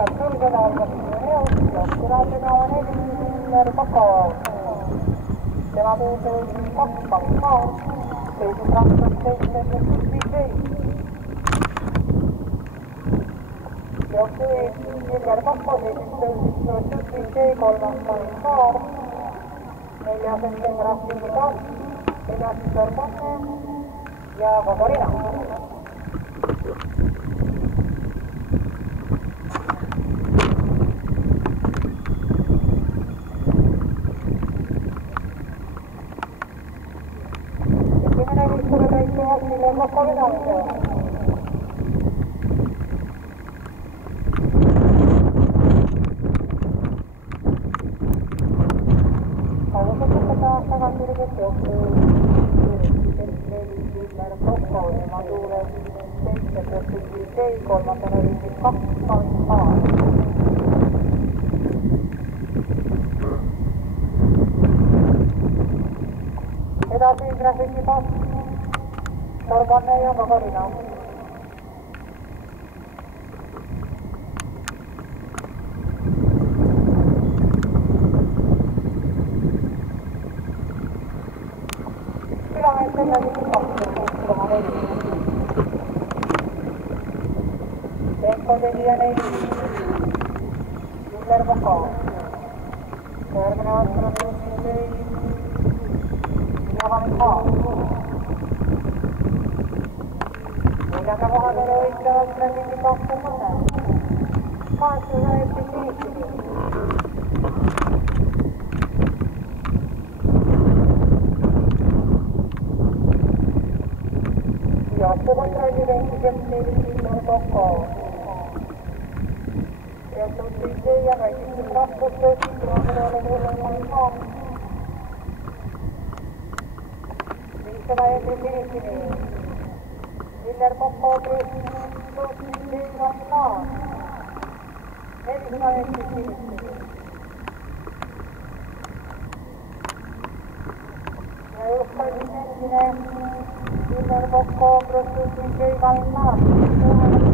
Matkad sulgeda algasime Neust ja oppilaasega on Elisiller Pakao. Tema tööde oli 2 kampaar, teises rahvas 7 ja kui Elisiller Pakao teises tõusis 3 kampaar, 4 rahvini kaas, 4 Sorbonne ja Vabarina. Esimene Pakao vedamisega. Alustada tagasilget jooksu Elisiller Pakao tema tuules 7 kolmandana oli 2 kampaar. Edasi graafiki taas Sorbonne ja Vabarina. Kilomeeter läbi 2,4. Tempo tegija 4. Elisiller Pakao. Järgmine vastu Neljanda koha peale võitlevad graafiki 2 mõne. 8 Jooksu kontrollib endiselt Elisiller Pakao. Jõutud ja väikestes rahvustes kilomeetrile kuulema seda eesmärgini. Elisiller Pakao tõustis on maa. 400 eesmärgini. Ja just oli endine Elisiller Pakao tõustis maa.